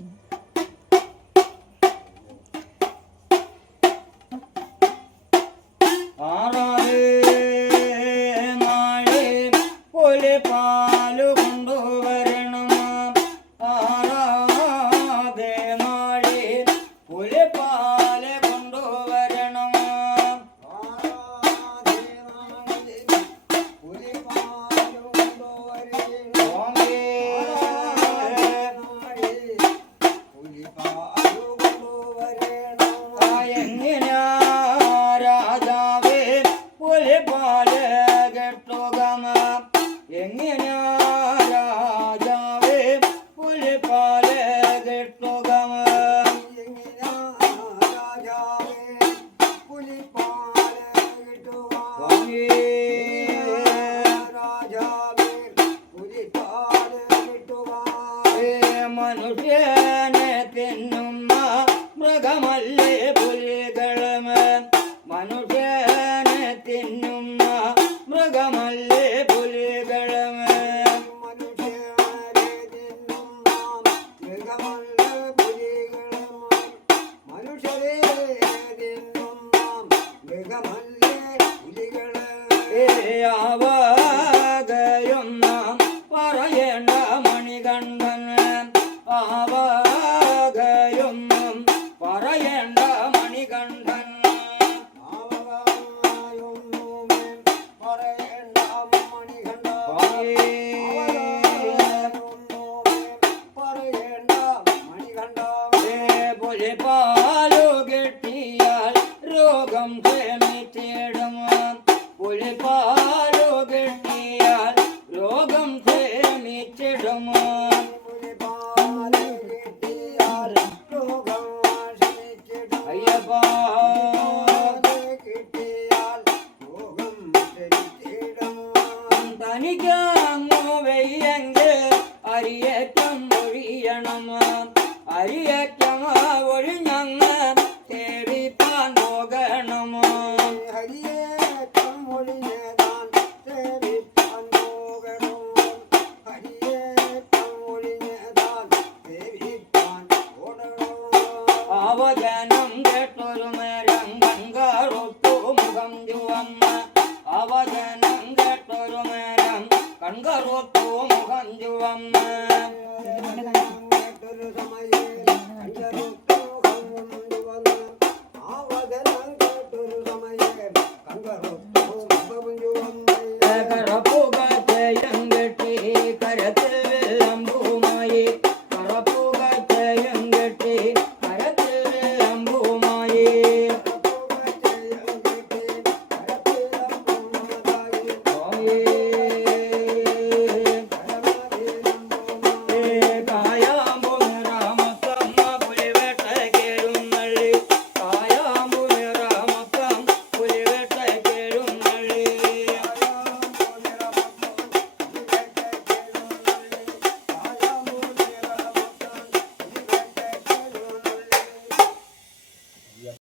Hum. രാജാവേ പോലെ പാൽ കെട്ടുകമ എങ്ങനെയാ രാജാവേ പോലെ പാൽ ഏ മനുഷ്യനെ തിന്നുന്ന മൃഗമല്ലേ പുലികളമ മനുഷ്യനെ തിന്നുന്ന മൃഗമല്ലേ പുലികളമ പുലികളേ ആവാകയൊന്നാം മണികണ്ഠൻ. രോഗം ക്ഷമിച്ചിടും പുലിപ്പാലു കെട്ടിയാൽ തനിക്കങ്ങു വെയ്യെങ്കിൽ അരിയേറ്റം ഒഴിയണം അരിയേറ്റം ഒഴിഞ്ഞങ്ങ് സേവിപ്പാൻ പോകണം അവജനം കേട്ടൊരു നേരം കൺകറുത്തു മുഖം ചുവന്ന അവജനം கருத்தோ முகந்துவம்